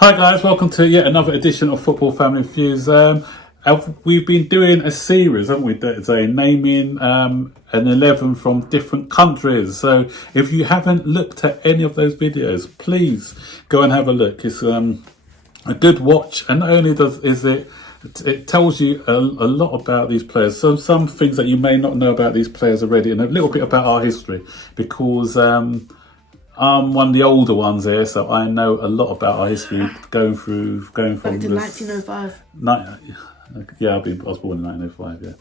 Hi guys, welcome to yet another edition of Football Family Feuds. We've been doing a series, haven't we, today, naming an 11 from different countries. So if you haven't looked at any of those videos, please go and have a look. It's a good watch, and not only it tells you a lot about these players. So some things that you may not know about these players already, and a little bit about our history, because I'm one of the older ones here, so I know a lot about our history going from back to 1905. Yeah, I was born in 1905. Yeah.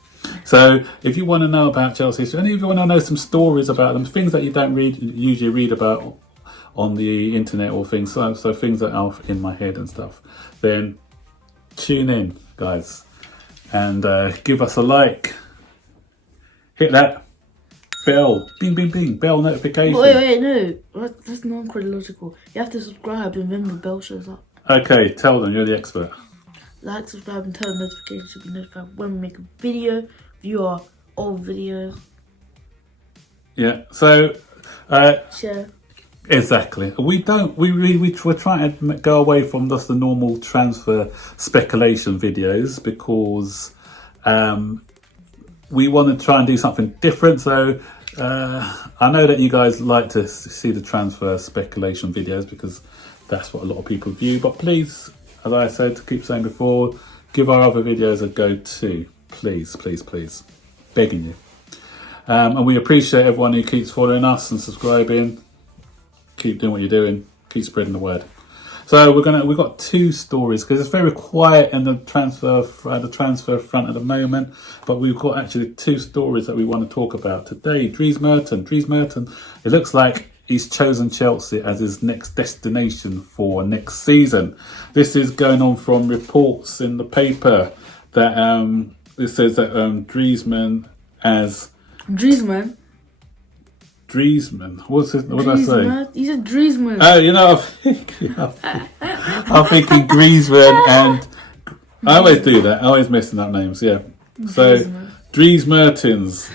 So if you want to know about Chelsea history, and if you want to know some stories about them, things that you don't usually read about on the internet or things, so things that are in my head and stuff, then tune in, guys, and give us a like. Hit that bell, bing, bing, bing, bell notification. Wait, no, that's non-chronological. You have to subscribe and then the bell shows up. Okay, tell them, you're the expert. Like, subscribe, and turn notifications to be notified when we make a video. View our old videos. Yeah, so Share. exactly. We're trying to go away from just the normal transfer speculation videos, because we want to try and do something different. So I know that you guys like to see the transfer speculation videos because that's what a lot of people view. But please, as I said, keep saying before, give our other videos a go too. Please, please, please. Begging you. And we appreciate everyone who keeps following us and subscribing. Keep doing what you're doing. Keep spreading the word. So we've got two stories, because it's very quiet in the transfer front at the moment. But we've got actually two stories that we want to talk about today. Dries Mertens. It looks like he's chosen Chelsea as his next destination for next season. This is going on from reports in the paper that it says that Driesman. What did I say? You said Driesman. Oh, I'm thinking Griezmann, and I always do that. I always messing up names. Yeah. So Dries Mertens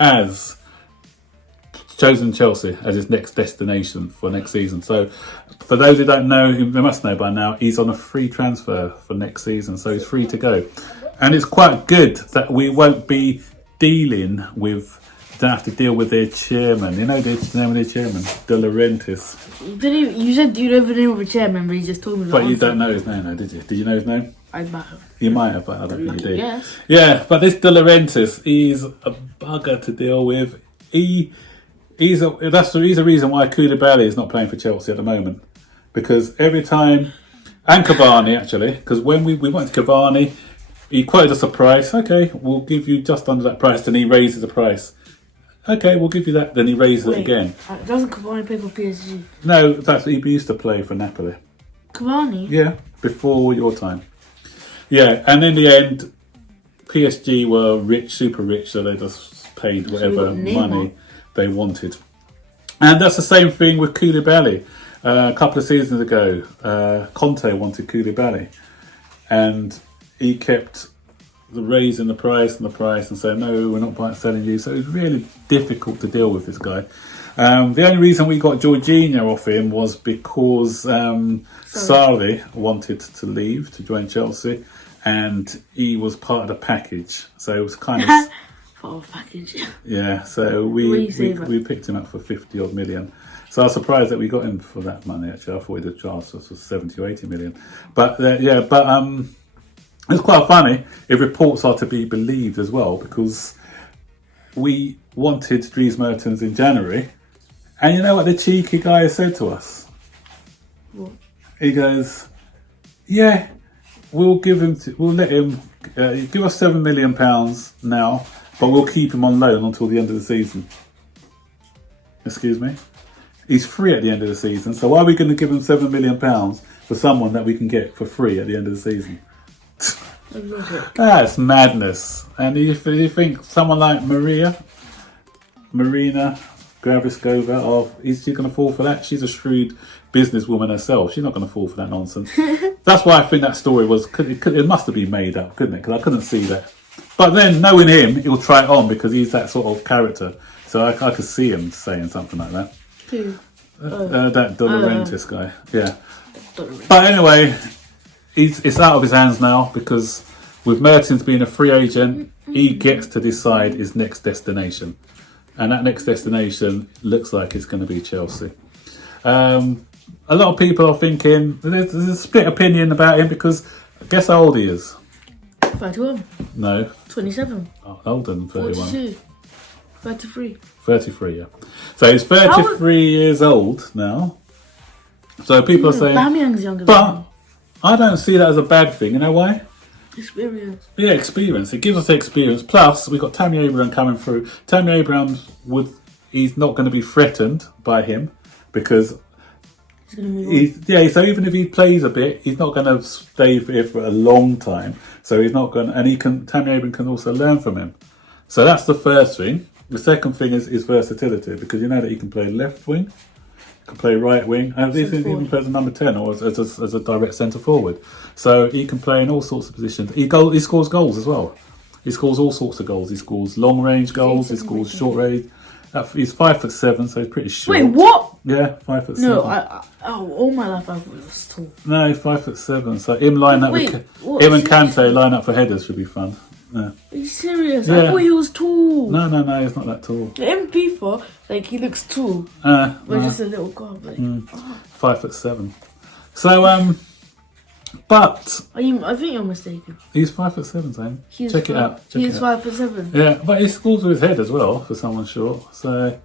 has chosen Chelsea as his next destination for next season. So for those who don't know, they must know by now, he's on a free transfer for next season. So he's free to go. And it's quite good that we won't be dealing with, don't have to deal with their chairman. You know the name of their chairman? De Laurentiis. You said you know the name of a chairman, but you just told me. But you don't know his name, though, did you? Did you know his name? I might have. You might have, but I don't think you do. Yes. Yeah, but this De Laurentiis, he's a bugger to deal with. He's the reason why Koulibaly is not playing for Chelsea at the moment, because every time, and Cavani actually, because when we went to Cavani, he quoted us a price. Okay, we'll give you just under that price. Then he raises the price. Okay, we'll give you that. Then he raises it again. Doesn't Cavani play for PSG? No, he used to play for Napoli. Cavani? Yeah, before your time. Yeah, and in the end, PSG were rich, super rich, so they just paid whatever money they wanted. And that's the same thing with Koulibaly. A couple of seasons ago, Conte wanted Koulibaly, and he kept raising the price and saying, no, we're not selling you. So it was really difficult to deal with this guy. The only reason we got Jorginho off him was because Sarri wanted to leave to join Chelsea, and he was part of the package. So it was kind of part of the package. Yeah. So we picked him up for 50 odd million. So I was surprised that we got him for that money. Actually, I thought we'd have charged us for 70 or 80 million. But it's quite funny if reports are to be believed as well, because we wanted Dries Mertens in January, and you know what the cheeky guy said to us? What? He goes, "Yeah, we'll let him give us £7 million now, but we'll keep him on loan until the end of the season." Excuse me? He's free at the end of the season, so why are we going to give him £7 million for someone that we can get for free at the end of the season? That's madness. And if you think someone like Marina Graviskova, is she going to fall for that? She's a shrewd businesswoman herself. She's not going to fall for that nonsense. That's why I think that story it must have been made up, couldn't it? Because I couldn't see that. But then, knowing him, he'll try it on because he's that sort of character. So I could see him saying something like that. Who? That De Laurentiis guy. Yeah. But anyway, it's out of his hands now because with Mertens being a free agent, he gets to decide his next destination. And that next destination looks like it's going to be Chelsea. A lot of people are thinking, there's a split opinion about him because guess how old he is? 31. No. 27. Older than 31. 42. 33. 33, yeah. So he's 33 years old now. So people are saying, Bamiyang's younger than but him. I don't see that as a bad thing. You know why? Experience. Yeah, experience. It gives us experience. Plus, we've got Tammy Abraham coming through. Tammy Abraham he's not going to be threatened by him because He's going to move on. so even if he plays a bit, he's not going to stay here for a long time. So he's not going, and Tammy Abraham can also learn from him. So that's the first thing. The second thing is versatility, because you know that he can play left wing, he can play right wing, and he even plays a number 10 or as a direct centre forward. So he can play in all sorts of positions. He scores goals as well. He scores all sorts of goals. He scores long range goals. He scores short range. He's 5'7", so he's pretty short. Wait, what? Yeah, 5'7". No, all my life I thought he was tall. No, he's 5'7". So him line up Wait, with him and Kante line up for headers should be fun. Yeah. Are you serious? Yeah. I thought he was tall. No, he's not that tall. In FIFA, like he looks tall, but just a little guy. Like, 5'7". So but I think you're mistaken. he's 5'7", Zane. Check it out. He's 5'7". Yeah, but he scores with his head as well for someone short. So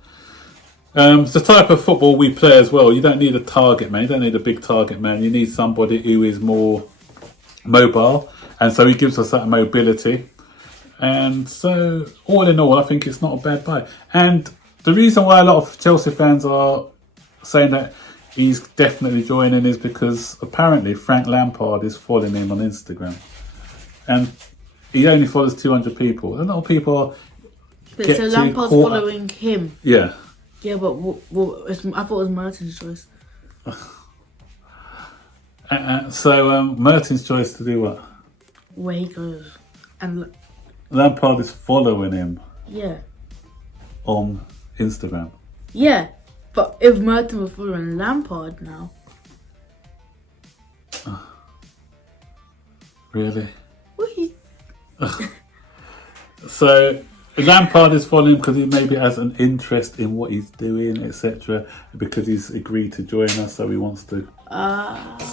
it's the type of football we play as well. You don't need a target man. You don't need a big target man. You need somebody who is more mobile, and so he gives us that mobility. And so, all in all, I think it's not a bad buy. And the reason why a lot of Chelsea fans are saying that he's definitely joining is because apparently Frank Lampard is following him on Instagram. And he only follows 200 people. A lot of people are... So Lampard's following him? Yeah. Yeah, but I thought it was Mertens' choice. So Mertens' choice to do what? Where he goes. And Lampard is following him yeah. on Instagram. Yeah, but if Mertens was following Lampard now. Really? What So Lampard is following him because he maybe has an interest in what he's doing, etc. Because he's agreed to join us, so he wants to.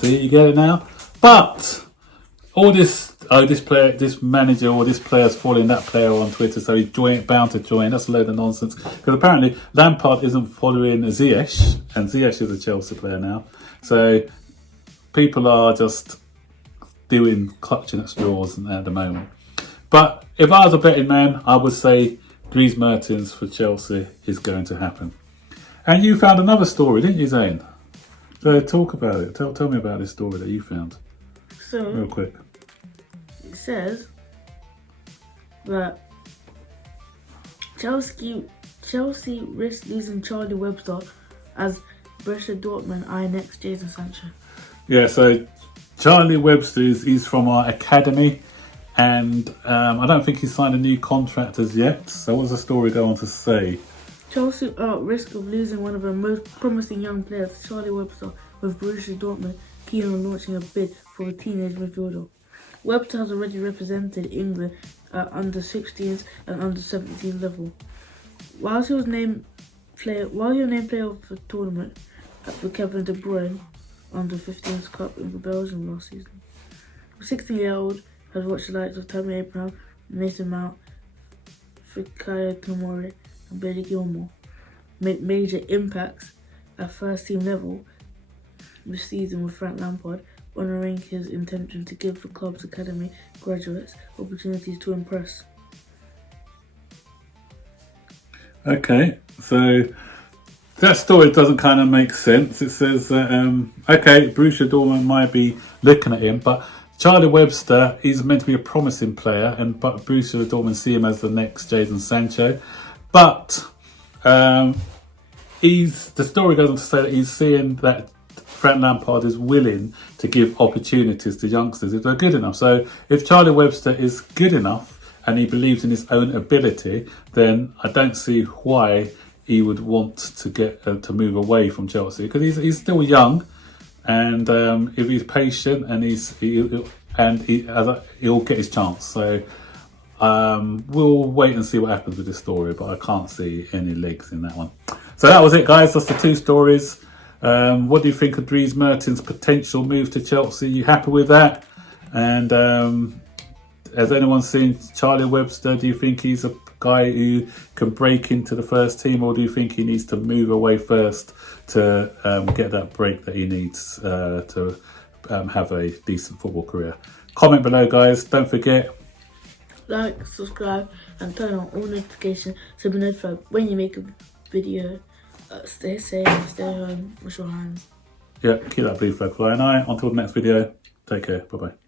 See, you get it now. But all this manager or this player's following that player on Twitter, so he's bound to join. That's a load of nonsense. Because apparently Lampard isn't following Ziyech, and Ziyech is a Chelsea player now. So people are just clutching at straws at the moment. But if I was a betting man, I would say Dries Mertens for Chelsea is going to happen. And you found another story, didn't you, Zane? So talk about it. Tell me about this story that you found. So real quick. It says that Chelsea risks losing Charlie Webster as Brussia Dortmund eye next Jadon Sancho. Yeah, so Charlie Webster is from our academy, and I don't think he's signed a new contract as yet. So what's the story go on to say? Chelsea are at risk of losing one of their most promising young players, Charlie Webster, with Brussia Dortmund keen on launching a bid for a teenage midfielder. Webster has already represented England at under 16s and under 17 level. While he was named player of the tournament for Kevin De Bruyne under 15s Cup in Belgium last season. The 16-year-old has watched the likes of Tammy Abraham, Mason Mount, Fikayo Tomori and Billy Gilmore make major impacts at first team level this season with Frank Lampard honouring his intention to give the club's academy graduates opportunities to impress. Okay, so that story doesn't kind of make sense. It says that, Brussia Dortmund might be looking at him, but Charlie Webster is meant to be a promising player, but Brussia Dortmund see him as the next Jadon Sancho. But the story goes on to say that he's seeing that Frank Lampard is willing to give opportunities to youngsters if they're good enough. So if Charlie Webster is good enough and he believes in his own ability, then I don't see why he would want to get to move away from Chelsea, because he's still young and if he's patient and he'll get his chance. So we'll wait and see what happens with this story, but I can't see any legs in that one. So that was it, guys. That's the 2 stories. What do you think of Dries Mertens' potential move to Chelsea? You happy with that? And has anyone seen Charlie Webster? Do you think he's a guy who can break into the first team, or do you think he needs to move away first to get that break that he needs to have a decent football career? Comment below, guys. Don't forget, like, subscribe, and turn on all notifications to be notified when you make a video. Stay safe, stay home, wash your hands. Yeah, keep that blue flag flying high. Until the next video, take care. Bye bye.